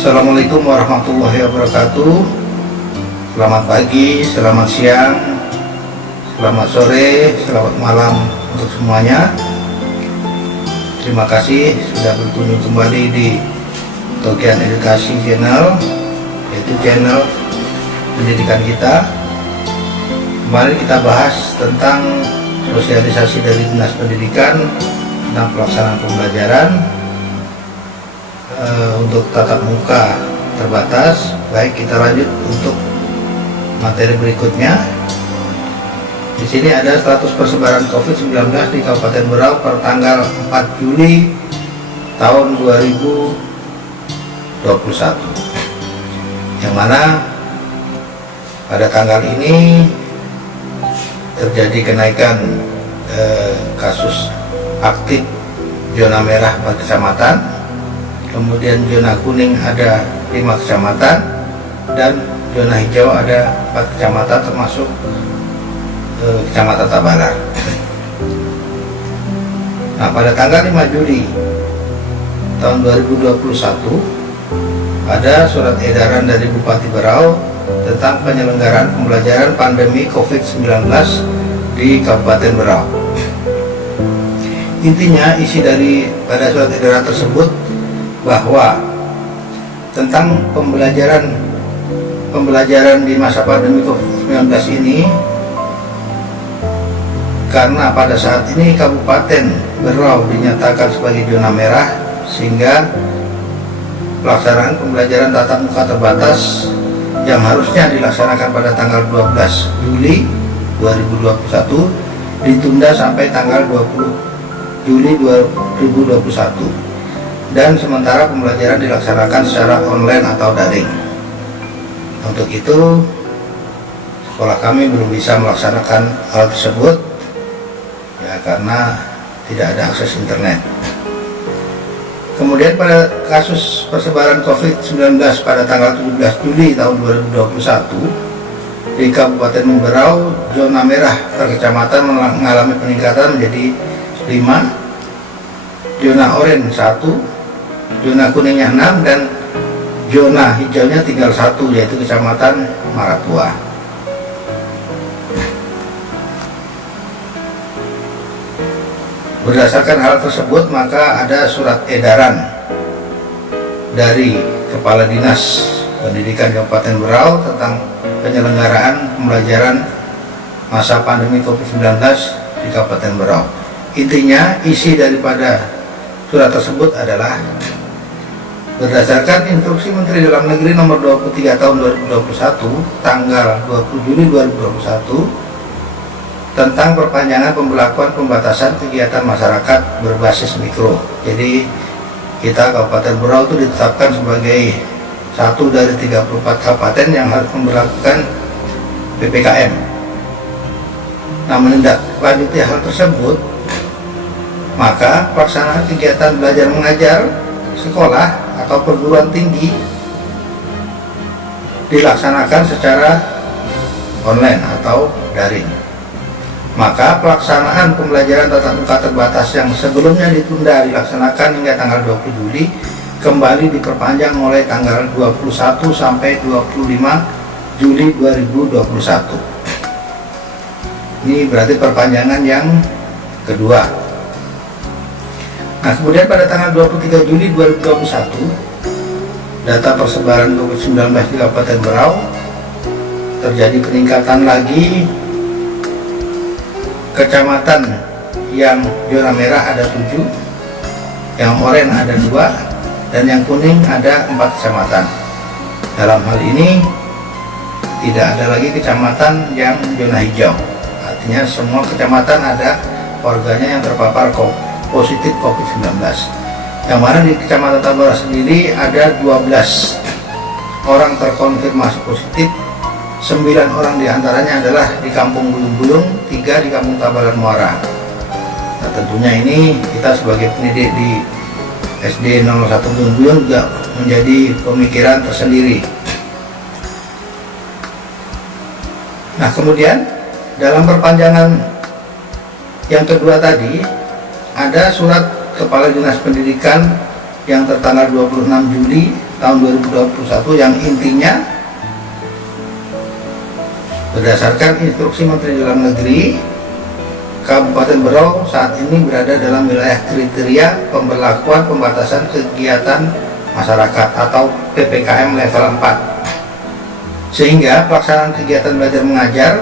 Assalamualaikum warahmatullahi wabarakatuh. Selamat pagi, selamat siang, selamat sore, selamat malam untuk semuanya. Terima kasih sudah berkunjung kembali di Togian Edukasi Channel, yaitu channel pendidikan kita. Kemarin kita bahas tentang sosialisasi dari Dinas Pendidikan tentang pelaksanaan pembelajaran untuk tatap muka terbatas. Baik, kita lanjut untuk materi berikutnya. Di sini ada status persebaran COVID-19 di Kabupaten Berau per tanggal 4 Juli tahun 2021, yang mana pada tanggal ini terjadi kenaikan kasus aktif zona merah 4 kecamatan, kemudian zona kuning ada 5 kecamatan, dan zona hijau ada 4 kecamatan termasuk Kecamatan Tabalar. Nah, pada tanggal 5 Juli tahun 2021 ada surat edaran dari Bupati Berau tentang penyelenggaraan pembelajaran pandemi COVID-19 di Kabupaten Berau. Intinya, isi dari pada surat edaran tersebut bahwa tentang pembelajaran di masa pandemi COVID-19 ini, karena pada saat ini Kabupaten Berau dinyatakan sebagai zona merah, sehingga pelaksanaan pembelajaran tatap muka terbatas yang harusnya dilaksanakan pada tanggal 12 Juli 2021 ditunda sampai tanggal 20 Juli 2021, dan sementara pembelajaran dilaksanakan secara online atau daring. Untuk itu, sekolah kami belum bisa melaksanakan hal tersebut ya, karena tidak ada akses internet. Kemudian pada kasus persebaran COVID-19 pada tanggal 17 Juli tahun 2021 di Kabupaten Berau, zona merah per kecamatan mengalami peningkatan menjadi 5, zona oranye 1, zona kuningnya 6, dan zona hijaunya tinggal 1, yaitu Kecamatan Maratua. Berdasarkan hal tersebut, maka ada surat edaran dari Kepala Dinas Pendidikan Kabupaten Berau tentang penyelenggaraan pembelajaran masa pandemi COVID-19 di Kabupaten Berau. Intinya, isi daripada surat tersebut adalah berdasarkan Instruksi Menteri Dalam Negeri Nomor 23 Tahun 2021 tanggal 20 Juli 2021 tentang perpanjangan pemberlakuan pembatasan kegiatan masyarakat berbasis mikro. Jadi kita Kabupaten Berau itu ditetapkan sebagai satu dari 34 kabupaten yang harus memberlakukan PPKM. Nah, menindaklanjuti hal tersebut, maka pelaksanaan kegiatan belajar mengajar sekolah atau perguruan tinggi dilaksanakan secara online atau daring. Maka pelaksanaan pembelajaran tatap muka terbatas yang sebelumnya ditunda dilaksanakan hingga tanggal 20 Juli kembali diperpanjang mulai tanggal 21 sampai 25 Juli 2021. Ini berarti perpanjangan yang kedua. Nah, kemudian pada tanggal 23 Juli 2021 data persebaran COVID-19 di Kabupaten Berau terjadi peningkatan lagi. Kecamatan yang zona merah ada 7, yang oranye ada 2, dan yang kuning ada 4 kecamatan. Dalam hal ini tidak ada lagi kecamatan yang zona hijau, artinya semua kecamatan ada warganya yang terpapar positif COVID-19. Yang mana di Kecamatan Tabalar sendiri ada 12 orang terkonfirmasi positif, 9 orang diantaranya adalah di Kampung Bulung-Bulung, 3 di Kampung Tabalar Muara. Nah, tentunya ini kita sebagai pendidik di SD 01 Bulung-Bulung juga menjadi pemikiran tersendiri. Nah, kemudian dalam perpanjangan yang kedua tadi ada surat Kepala Dinas Pendidikan yang tertanggal 26 Juli tahun 2021 yang intinya berdasarkan instruksi Menteri Dalam Negeri, Kabupaten Berau saat ini berada dalam wilayah kriteria pemberlakuan pembatasan kegiatan masyarakat atau PPKM level 4, sehingga pelaksanaan kegiatan belajar mengajar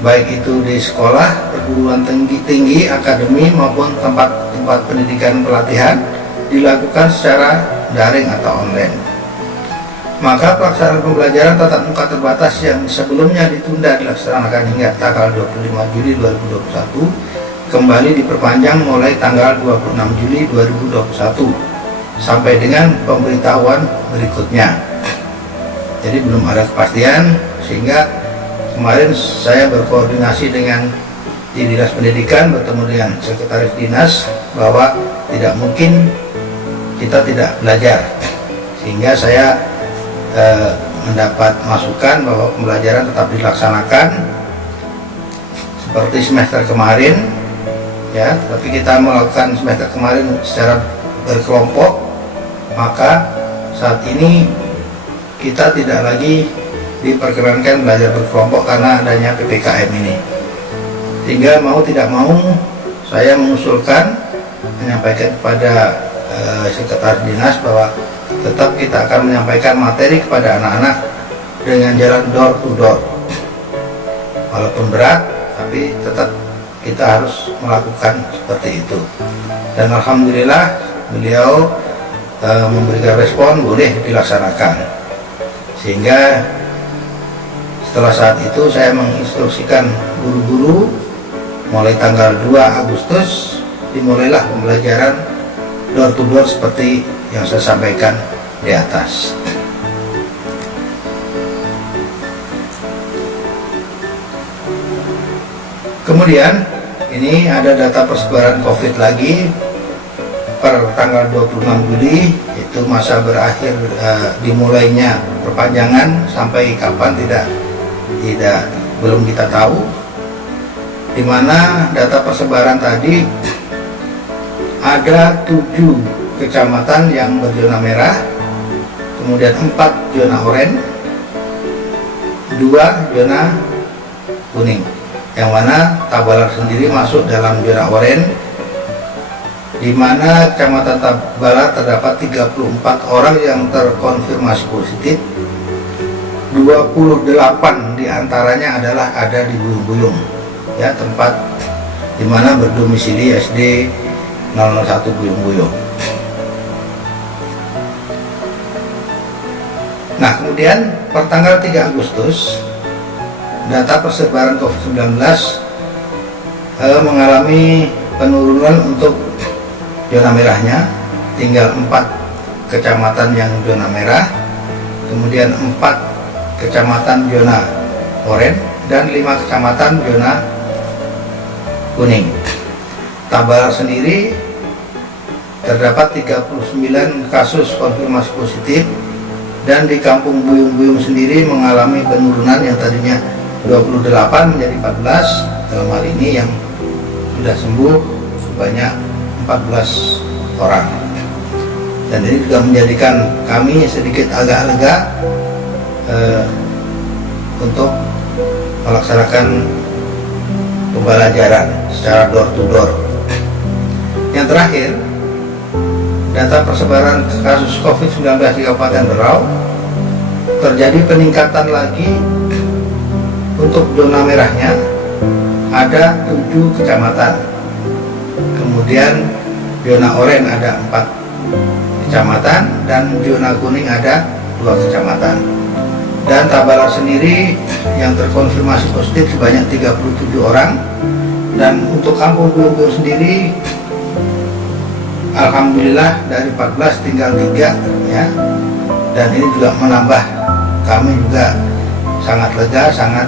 baik itu di sekolah, perguruan tinggi, akademi maupun tempat-tempat pendidikan pelatihan dilakukan secara daring atau online. Maka pelaksanaan pembelajaran tatap muka terbatas yang sebelumnya ditunda dilaksanakan hingga tanggal 25 Juli 2021 kembali diperpanjang mulai tanggal 26 Juli 2021 sampai dengan pemberitahuan berikutnya. Jadi belum ada kepastian, sehingga kemarin saya berkoordinasi dengan di Dinas Pendidikan, bertemu dengan Sekretaris Dinas bahwa tidak mungkin kita tidak belajar, sehingga saya mendapat masukan bahwa pembelajaran tetap dilaksanakan seperti semester kemarin, ya. Tapi kita melakukan semester kemarin secara berkelompok, maka saat ini kita tidak lagi diperkenankan belajar berkelompok karena adanya PPKM ini. Sehingga mau tidak mau saya mengusulkan, menyampaikan kepada Sekretaris Dinas bahwa tetap kita akan menyampaikan materi kepada anak-anak dengan jalan door to door. Walaupun berat, tapi tetap kita harus melakukan seperti itu. Dan alhamdulillah beliau memberikan respon boleh dilaksanakan. Sehingga setelah saat itu saya menginstruksikan guru-guru mulai tanggal 2 Agustus dimulailah pembelajaran door to door seperti yang saya sampaikan di atas. Kemudian ini ada data persebaran COVID lagi per tanggal 26 Juli, itu masa berakhir dimulainya perpanjangan sampai kapan belum kita tahu, di mana data persebaran tadi ada 7 kecamatan yang berzona merah, kemudian 4 zona oranye, 2 zona kuning, yang mana Tabalar sendiri masuk dalam zona oranye, di mana Kecamatan Tabalar terdapat 34 orang yang terkonfirmasi positif. 28 diantaranya adalah ada di Buyung-Buyung, ya, tempat di mana berdomisili SD 001 Buyung-Buyung. Nah, kemudian per tanggal 3 Agustus data persebaran COVID-19 mengalami penurunan untuk zona merahnya, tinggal 4 kecamatan yang zona merah, kemudian 4 kecamatan zona oranye, dan 5 kecamatan zona kuning. Tabalar sendiri terdapat 39 kasus konfirmasi positif, dan di kampung Buyung-Buyung sendiri mengalami penurunan yang tadinya 28 menjadi 14, dalam hal ini yang sudah sembuh sebanyak 14 orang. Dan ini juga menjadikan kami sedikit agak lega untuk melaksanakan pembelajaran secara door to door. Yang terakhir, data persebaran kasus COVID-19 di Kabupaten Berau terjadi peningkatan lagi. Untuk zona merahnya ada 7 kecamatan, kemudian zona oranye ada 4 kecamatan, dan zona kuning ada 2 kecamatan. Dan Tabalar sendiri yang terkonfirmasi positif sebanyak 37 orang, dan untuk kampung Buyung-Buyung sendiri alhamdulillah dari 14 tinggal 3, ya. Dan ini juga menambah kami juga sangat lega, sangat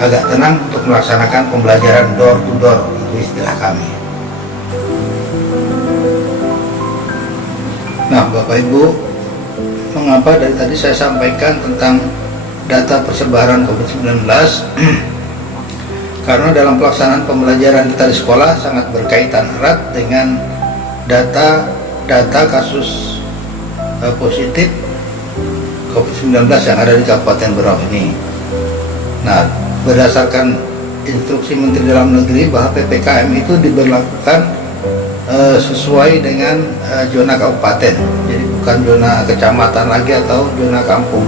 agak tenang untuk melaksanakan pembelajaran door to door, itu istilah kami. Nah, Bapak Ibu, mengapa dari tadi saya sampaikan tentang data persebaran COVID-19? Karena dalam pelaksanaan pembelajaran kita di sekolah sangat berkaitan erat dengan data kasus positif COVID-19 yang ada di Kabupaten Berau ini. Nah, berdasarkan instruksi Menteri Dalam Negeri bahwa PPKM itu diberlakukan sesuai dengan zona kabupaten, jadi bukan zona kecamatan lagi atau zona kampung.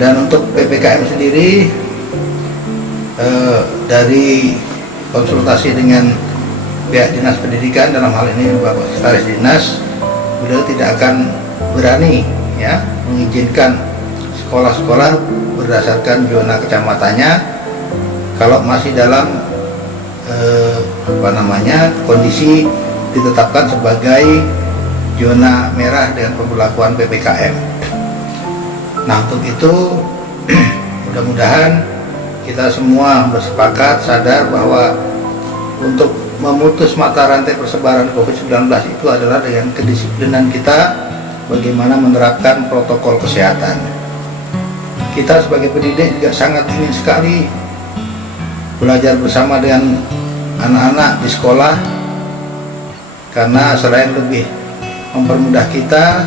Dan untuk PPKM sendiri, dari konsultasi dengan pihak Dinas Pendidikan, dalam hal ini Bapak Sekretaris Dinas, beliau tidak akan berani ya mengizinkan sekolah-sekolah berdasarkan zona kecamatannya kalau masih dalam kondisi ditetapkan sebagai zona merah dengan pemberlakuan PPKM. Nah, untuk itu mudah-mudahan kita semua bersepakat sadar bahwa untuk memutus mata rantai persebaran COVID-19 itu adalah dengan kedisiplinan kita bagaimana menerapkan protokol kesehatan. Kita sebagai pendidik juga sangat ingin sekali belajar bersama dengan anak-anak di sekolah, karena selain lebih mempermudah kita,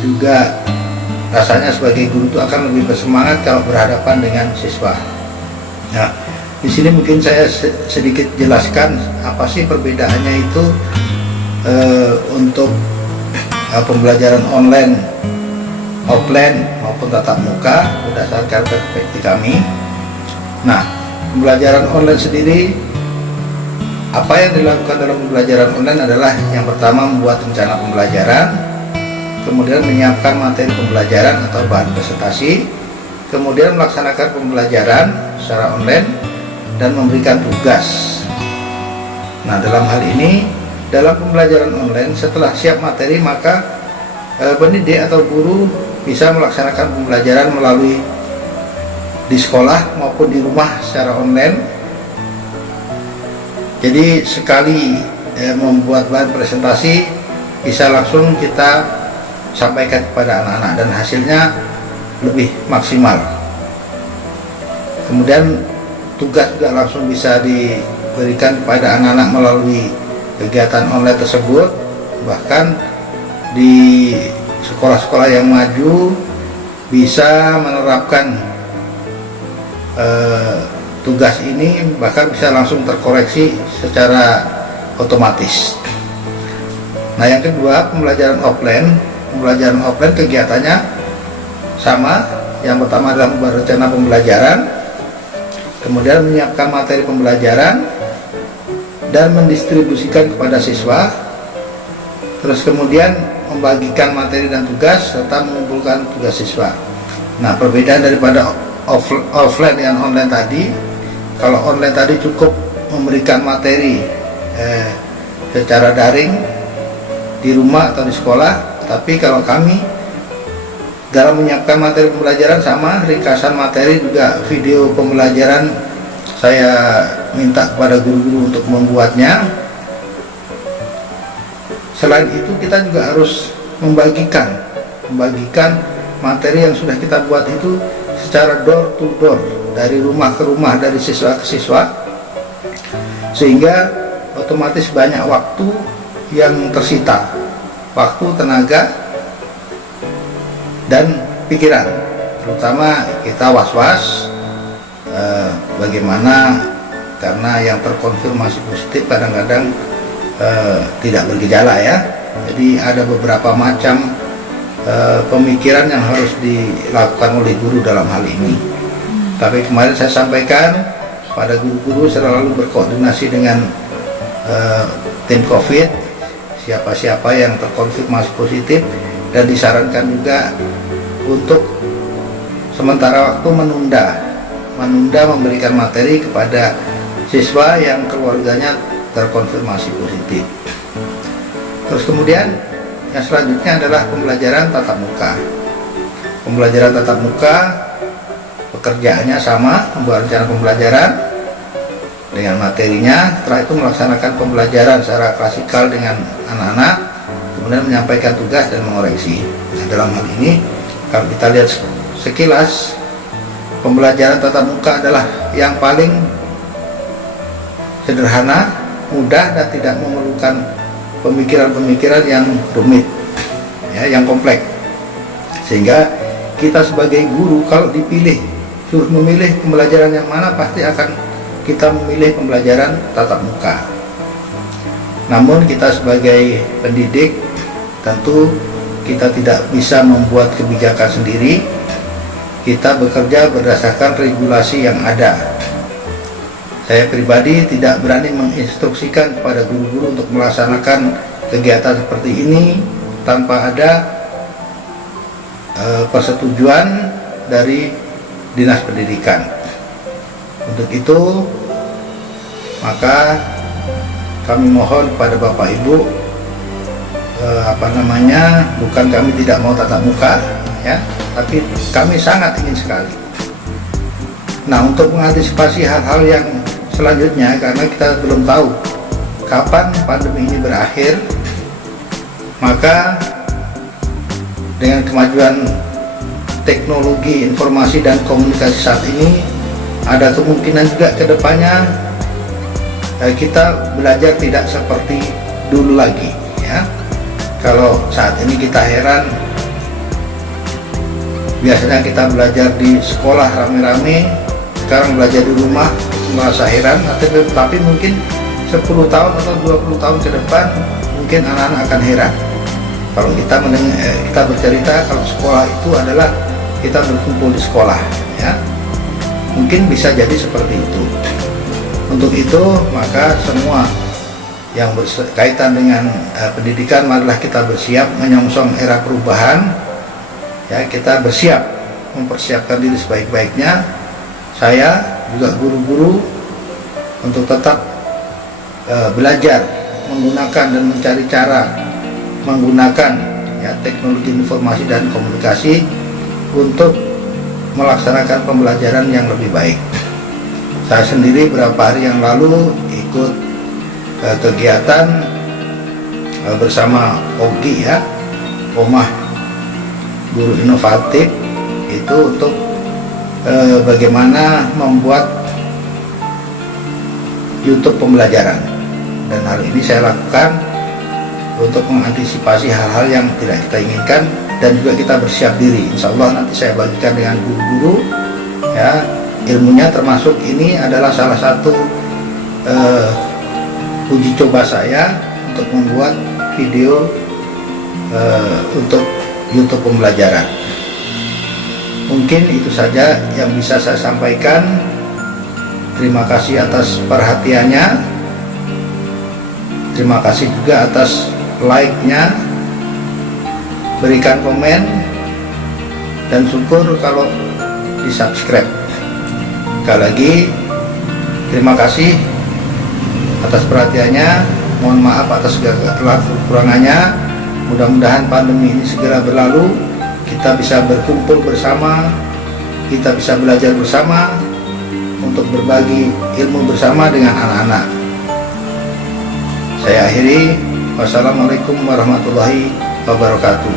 juga rasanya sebagai guru itu akan lebih bersemangat kalau berhadapan dengan siswa. Nah, di sini mungkin saya sedikit jelaskan apa sih perbedaannya itu untuk pembelajaran online, offline maupun tatap muka berdasarkan perspektif kami. Nah, pembelajaran online sendiri, apa yang dilakukan dalam pembelajaran online adalah yang pertama membuat rencana pembelajaran, kemudian menyiapkan materi pembelajaran atau bahan presentasi, kemudian melaksanakan pembelajaran secara online dan memberikan tugas. Nah, dalam hal ini, dalam pembelajaran online setelah siap materi, maka pendidik atau guru bisa melaksanakan pembelajaran melalui di sekolah maupun di rumah secara online. Jadi sekali membuat bahan presentasi bisa langsung kita sampaikan kepada anak-anak dan hasilnya lebih maksimal. Kemudian tugas juga langsung bisa diberikan kepada anak-anak melalui kegiatan online tersebut. Bahkan di sekolah-sekolah yang maju bisa menerapkan tugas ini, bahkan bisa langsung terkoreksi secara otomatis. Nah, yang kedua, pembelajaran offline kegiatannya sama. Yang pertama adalah membuat rencana pembelajaran, kemudian menyiapkan materi pembelajaran dan mendistribusikan kepada siswa, terus kemudian membagikan materi dan tugas serta mengumpulkan tugas siswa. Nah, perbedaan daripada offline dan online tadi, kalau online tadi cukup memberikan materi secara daring di rumah atau di sekolah, tapi kalau kami dalam menyiapkan materi pembelajaran sama ringkasan materi juga video pembelajaran saya minta kepada guru-guru untuk membuatnya. Selain itu kita juga harus membagikan materi yang sudah kita buat itu secara door to door, dari rumah ke rumah, dari siswa ke siswa, sehingga otomatis banyak waktu yang tersita, waktu, tenaga, dan pikiran. Terutama kita was-was bagaimana, karena yang terkonfirmasi positif kadang-kadang tidak bergejala ya. Jadi ada beberapa macam pemikiran yang harus dilakukan oleh guru dalam hal ini. Tapi kemarin saya sampaikan pada guru-guru selalu berkoordinasi dengan tim COVID, siapa-siapa yang terkonfirmasi positif, dan disarankan juga untuk sementara waktu menunda memberikan materi kepada siswa yang keluarganya terkonfirmasi positif. Terus kemudian yang selanjutnya adalah pembelajaran tatap muka. Pembelajaran tatap muka pekerjaannya sama, membuat rencana pembelajaran dengan materinya, setelah itu melaksanakan pembelajaran secara klasikal dengan anak-anak, kemudian menyampaikan tugas dan mengoreksi. Nah, dalam hal ini kalau kita lihat sekilas, pembelajaran tatap muka adalah yang paling sederhana, mudah, dan tidak memerlukan pemikiran-pemikiran yang rumit ya, yang kompleks. Sehingga kita sebagai guru kalau dipilih, suruh memilih pembelajaran yang mana, pasti akan kita memilih pembelajaran tatap muka. Namun kita sebagai pendidik tentu kita tidak bisa membuat kebijakan sendiri. Kita bekerja berdasarkan regulasi yang ada. Saya pribadi tidak berani menginstruksikan kepada guru-guru untuk melaksanakan kegiatan seperti ini tanpa ada persetujuan dari Dinas Pendidikan. Untuk itu maka kami mohon kepada Bapak Ibu, bukan kami tidak mau tatap muka ya, tapi kami sangat ingin sekali. Nah, untuk mengantisipasi hal-hal yang selanjutnya, karena kita belum tahu kapan pandemi ini berakhir, maka dengan kemajuan teknologi informasi dan komunikasi saat ini, ada kemungkinan juga ke depannya kita belajar tidak seperti dulu lagi ya. Kalau saat ini kita heran, biasanya kita belajar di sekolah rame-rame, sekarang belajar di rumah merasa heran. Tapi mungkin 10 tahun atau 20 tahun ke depan mungkin anak-anak akan heran kalau kita bercerita kalau sekolah itu adalah kita berkumpul di sekolah ya. Mungkin bisa jadi seperti itu. Untuk itu maka semua yang berkaitan dengan pendidikan, marilah kita bersiap menyongsong era perubahan ya. Kita bersiap mempersiapkan diri sebaik-baiknya. Saya juga guru-guru untuk tetap belajar menggunakan dan mencari cara menggunakan ya, teknologi informasi dan komunikasi untuk melaksanakan pembelajaran yang lebih baik. Saya sendiri beberapa hari yang lalu ikut kegiatan bersama OGI ya, Omah Guru Inovatif, itu untuk bagaimana membuat YouTube pembelajaran, dan hal ini saya lakukan untuk mengantisipasi hal-hal yang tidak kita inginkan, dan juga kita bersiap diri. Insya Allah nanti saya bagikan dengan guru-guru ya, ilmunya, termasuk ini adalah salah satu uji coba saya untuk membuat video untuk YouTube pembelajaran. Mungkin itu saja yang bisa saya sampaikan. Terima kasih atas perhatiannya. Terima kasih juga atas like-nya. Berikan komen dan syukur kalau di subscribe. Sekali lagi terima kasih atas perhatiannya. Mohon maaf atas segala kekurangannya. Mudah-mudahan pandemi ini segera berlalu, kita bisa berkumpul bersama, kita bisa belajar bersama untuk berbagi ilmu bersama dengan anak-anak. Saya akhiri. Wassalamualaikum warahmatullahi wabarakatuh.